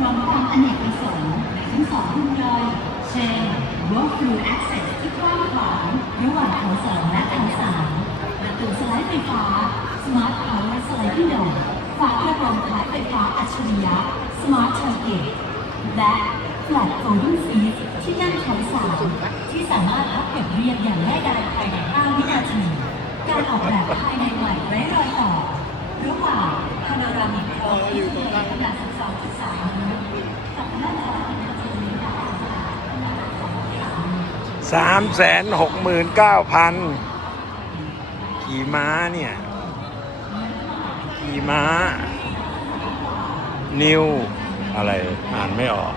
รวมความอเนกประสงค์ในทั้งสองรุ่นย่อยเช่น Work Through Access ที่กว้างขวางระหว่างแถวสองและแถวสามประตูสไลด์ไฟฟ้า Smart Power Sliding Door ฝากระโปรงท้ายไฟฟ้าอัจฉริยะ Smart Tailgate และ Flat Folding Seat ที่นั่งแถวสามที่สามารถพับเก็บเรียบอย่างง่ายดายภายใน 5 วินาที การออกแบบภายในใหม่ไร้รอยต่อระหว่าง Panoramic Pro ที่ขนาดนิ้วกับหน้าจอ สามแสนหกหมื่นเก้าพันขี่ม้าเนี่ยขี่ม้า นิว อะไร อ่านไม่ออก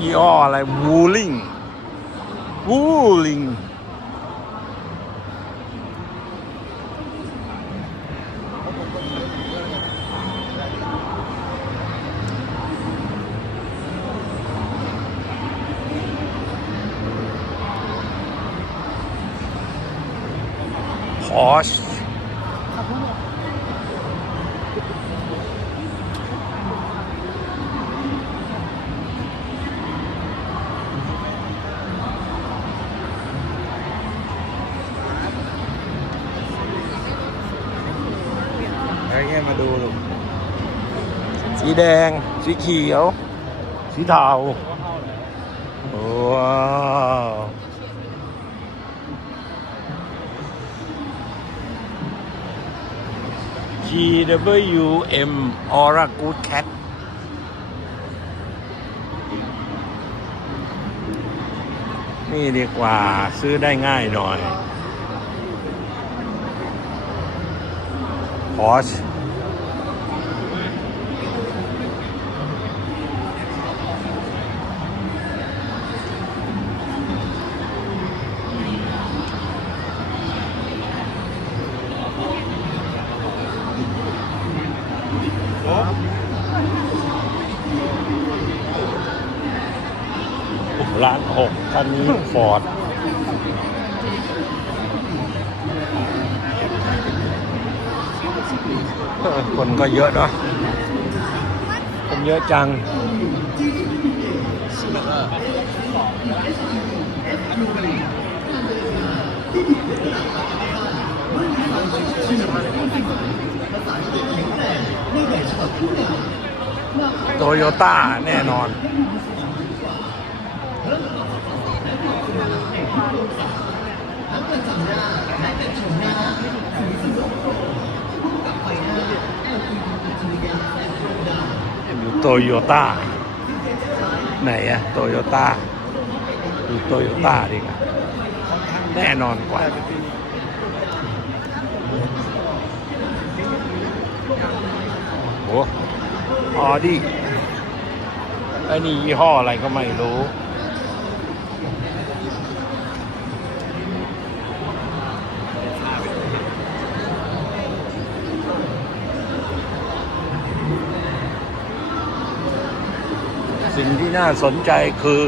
ยี่อ้ออะไร วูลิง วูลิง พอชอะไรเงี้ยมาดูลูกสีแดง สีเขียว สีเทาว้าว GWM Aura Good Cat นี่ดีกว่าซื้อได้ง่ายหน่อย Porsche ล้านหกคันนี้ฟอร์ดคนก็เยอะเนาะคนเยอะจังโตโยต้าแน่นอน โตโยต้าไหนอะโตโยต้าดูโตโยต้าดีกว่าแน่นอนกว่าโอ้ออดี้ไอ้นี่ยี่ห้ออะไรก็ไม่รู้ สิ่งที่น่าสนใจคือ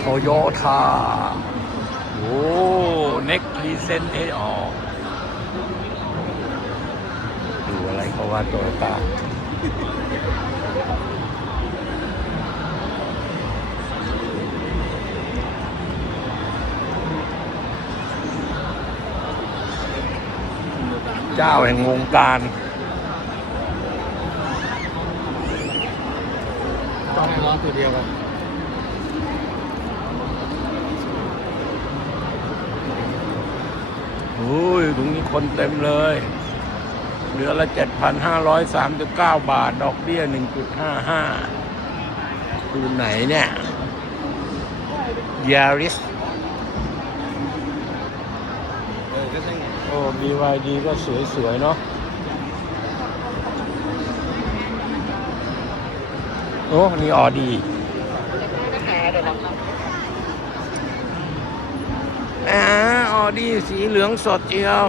โตโยต้าโอ้เน็กพรีเซนต์เอออกดูอะไรเขาว่าโตโยต้าเจ้าแห่งวงการ ต้องร้อนตัวเดียวกันโอ้ยตรงนี้คนเต็มเลย เหลือละ7,539บาท ดอกเบี้ย1.55ดูไหนเนี่ยยาริสเออก็ใช่ไงโอ้ BYD ก็สวยๆเนาะ โอ้นี่ออดีอ่าออดีสีเหลืองสดเจียว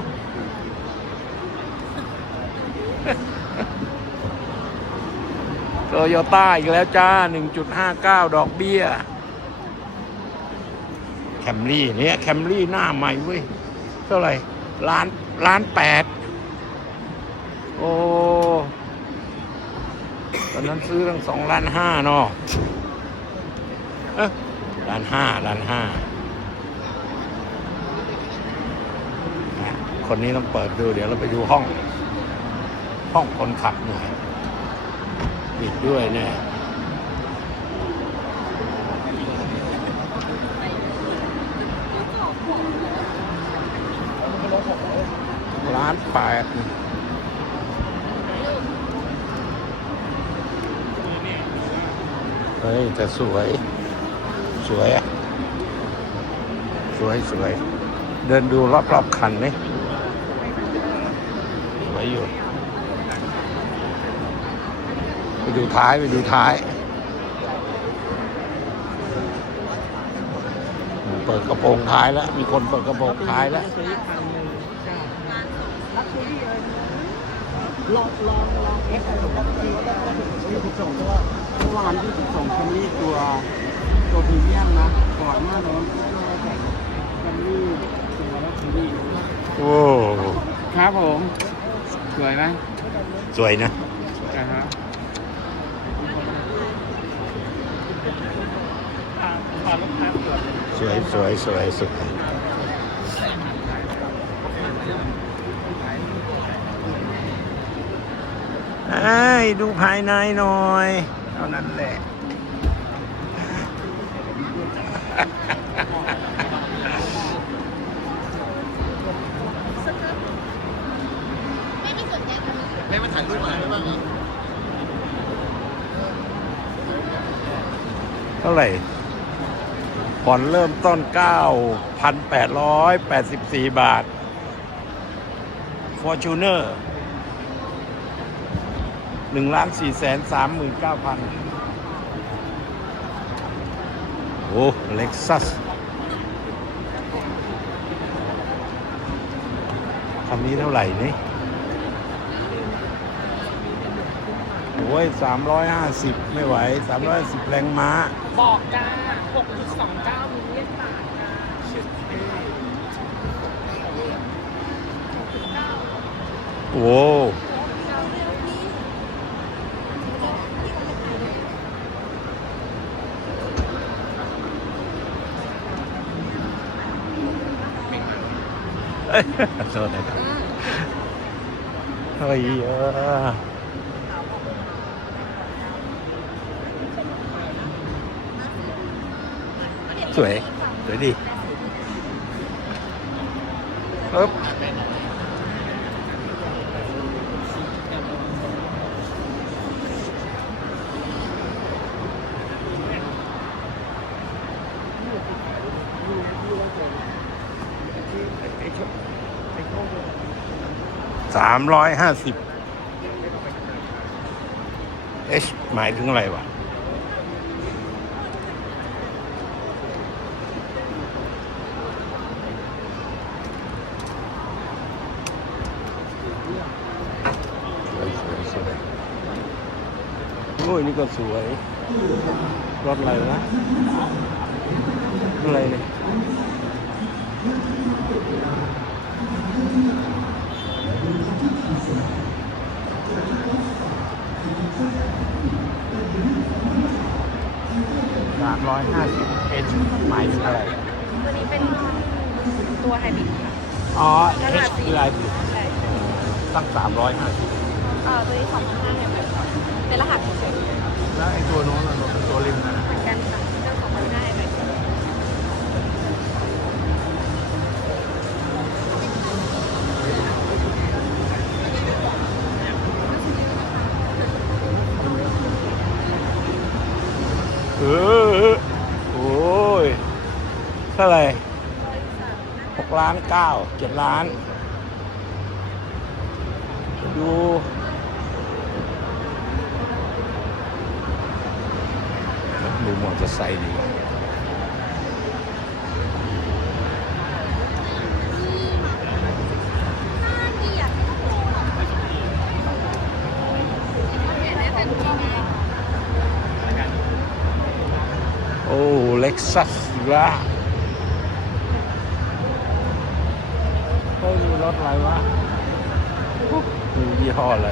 โตโยต้าอีกแล้วจ้า 1.59 ดอกเบี้ย แคมรี่เนี่ยแคมรี่หน้าใหม่เว้ย เท่าไหร่ล้านล้านแปด โอ้ ตอนนั้นซื้อตั้งสองล้านห้าเนาะเอ๊ะล้านห้าล้านห้าคนนี้ต้องเปิดดู เดี๋ยวเราไปดูห้อง ห้องคนขับหน่อยปิดด้วยเนี่ยร้านแปดเฮ้ยแต่สวย สวยอะสวยสวย เดินดูรอบๆคันนี่สวยอยู่ ไปดูท้าย ไปดูท้าย เปิดกระโปรงท้ายแล้ว มีคนเปิดกระโปรงท้ายแล้วซื้อคันหนึ่งใช่ลักซี่เลยลองลองลองเอ็กซ์ลักซี่ยี่สิบสองตัวเมื่อ วานยี่สิบสองคันนี้ตัวตัวพรีเมียมนะก่อนหน้าโน้นตัวแข่งคันนี้ตัวลักซี่โอ้ครับผมสวยไหมสวยนะอ่าฮะสวยสวยสวยสวยไอ้ยดูภายในหน่อย เท่านั้นแหละให้มาถ่ายรูปมาได้บ้างเหรอเท่าไหร่ผ่อนเริ่มต้น 9,884 บาท Fortuner 1ล้าน4แสน39,000โอ้เล็กซัสคำนี้เท่าไหร่นี่โอ้ย350ไม่ไหว350แรงม้า บอกจ้า6.29มิลลิลิตรบาทจ้าโอ้ เอ้ยโทษนะครับเฮ้ยเออสวยสวยดีปึ๊บ สามร้อยห้าสิบเอชหมายถึงอะไรวะโอ้ยนี่ก็สวย รถอะไรนะอะไรเนี่ย สามร้อยห้าสิบเอชหมายถึงอะไร ตัวนี้เป็นตัวไฮบริดค่ะอ๋อเอชคืออะไรใช่ตั้งสามร้อยห้าสิบเอ่อตัวนี้2.5ไฮบริดเป็นรหัสเฉยแล้วไอ้ตัวโน้นน่ะตัวริมนะๆเหมือนกันค่ะ เก้าเจ็ดล้าน ดูดูมอเตอร์ไซค์ดีกว่าโอ้เล็กซัสอีกและเฮ้ยมี รถอะไรวะมียี่ห้ออะไร